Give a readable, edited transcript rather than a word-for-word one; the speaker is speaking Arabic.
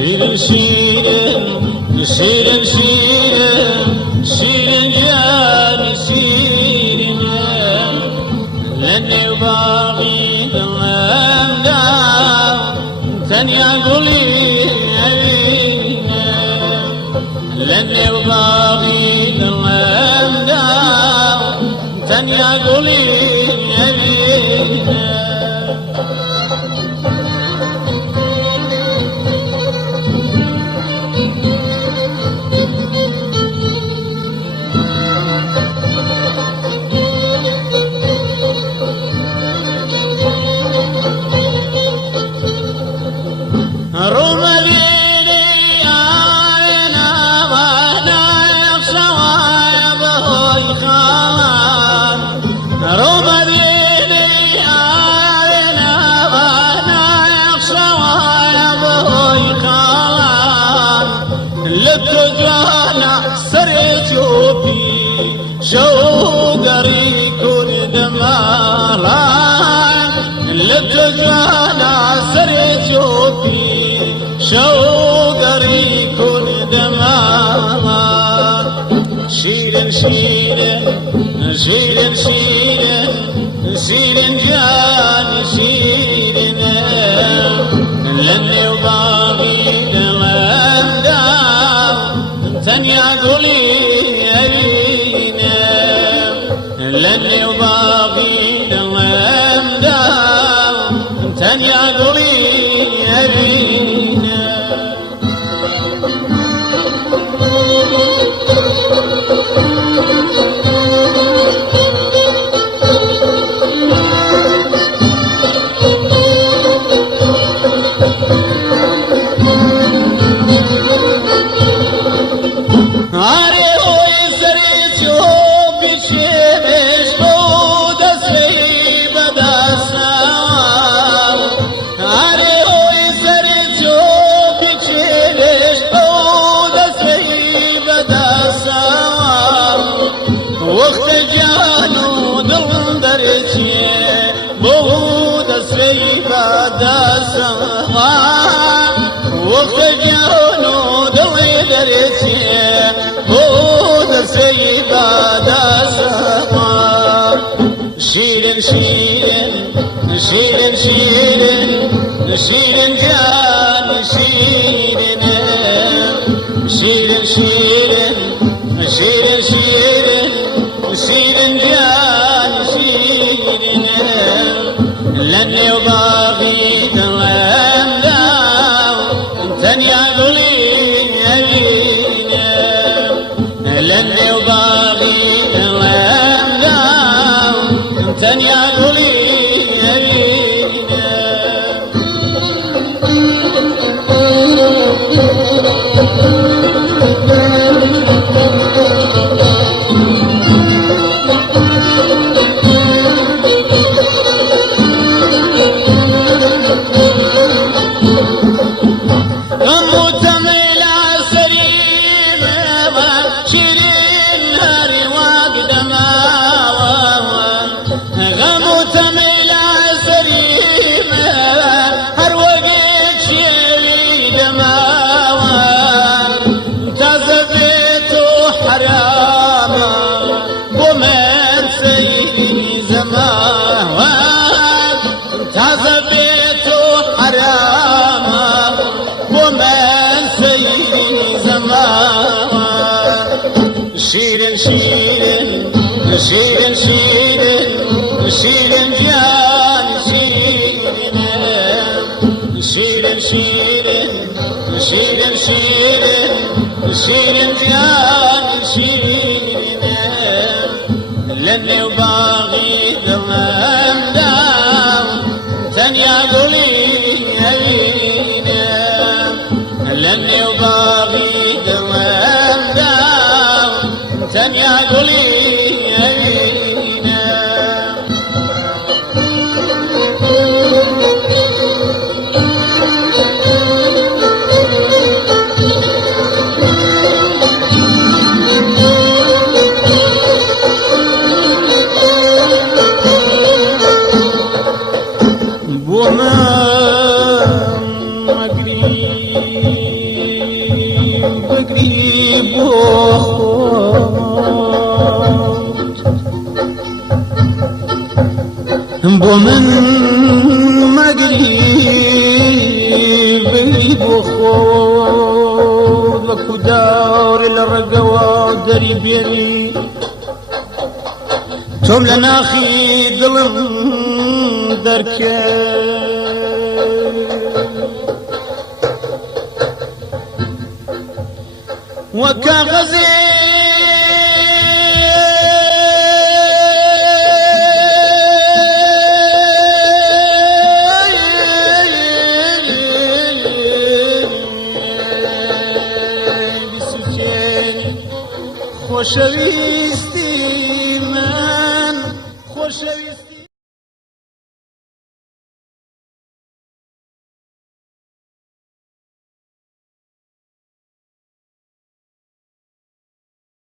شيرين شيرين شيرين شيرين شيرين جاني شيرين لاني باغي دمنا ثانية قولي لاني باغي دمنا ثانية قولي شوقري كون دمالا لتجانا سريت يوبي شوقري كون دمالا شيرين شيرين شيرين شيرين شيرين جاني شيرين لاني وباغي دمنا ثانية قولي لاني وباغي دمنا ثانية قولي أبينا وقت جانو دل درچی بود سیبا دسوا وقت جانو دل درچی بود سیبا دسوا شیرین شیرین شیرین شیرین شیرین جان شیرین شیرین شیرین شیرین شیرین شيرين جان شيرين لاني وباغي دمنا ثانية قولي لاني وباغي دمنا ثانية قولي شيرين شيرين شيرين شيرين شيرين جان شيرين شيرين شيرين شيرين شيرين شيرين جان شيرين لاني باغی دلم داو تنیا گلی اینم لنی باغی دلم داو تنیا گلی بو من مقريب بخود لكو دار الرقوة دري بيني توم لناخي ظلم دركي وكاغزي خوشوی